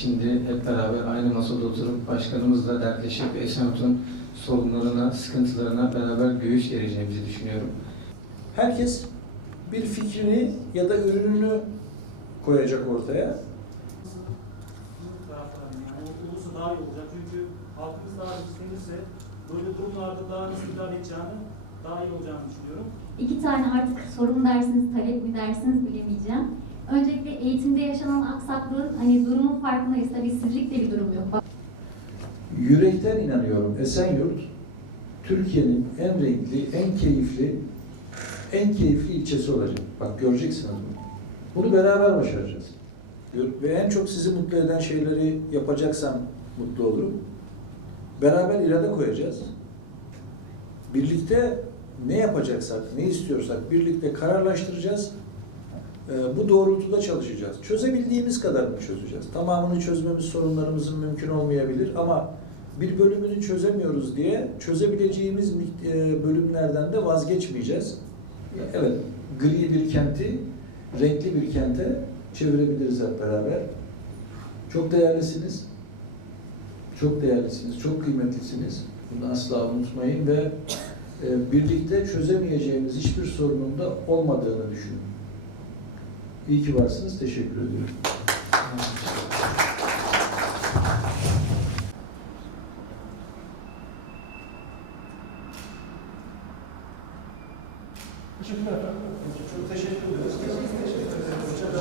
Şimdi hep beraber aynı masada oturup başkanımızla dertleşip Esenyurt'un sorunlarına, sıkıntılarına beraber göğüs gereceğimizi düşünüyorum. Herkes bir fikrini ya da ürününü koyacak ortaya. Yani olursa daha iyi olacak. Çünkü halkımız daha güçlenirse böyle durumlarda daha nasıl idare edeceğini daha iyi olacağını düşünüyorum. İki tane artık sorun dersiniz, talep mi dersiniz bilemeyeceğim. Öncelikle eğitimde yaşanan aksaklığın hani durumun farkındayız. Tabii sizlik de bir durum yok. Yürekten inanıyorum Esenyurt, Türkiye'nin en renkli, en keyifli, en keyifli ilçesi olacak. Bak göreceksiniz bunu. Bunu beraber başaracağız. Ve en çok sizi mutlu eden şeyleri yapacaksam mutlu olurum. Beraber irade koyacağız. Birlikte ne yapacaksak, ne istiyorsak birlikte kararlaştıracağız. Ee, Bu doğrultuda çalışacağız. Çözebildiğimiz kadarını çözeceğiz. Tamamını çözmemiz sorunlarımızın mümkün olmayabilir ama bir bölümünü çözemiyoruz diye çözebileceğimiz e, bölümlerden de vazgeçmeyeceğiz. Evet, gri bir kenti renkli bir kente çevirebiliriz hep beraber. Çok değerlisiniz. Çok değerlisiniz, çok kıymetlisiniz. Bunu asla unutmayın ve e, birlikte çözemeyeceğimiz hiçbir sorunun da olmadığını düşünün. İyi ki varsınız. Teşekkür ediyorum. Teşekkürler efendim. Çok teşekkür ederiz.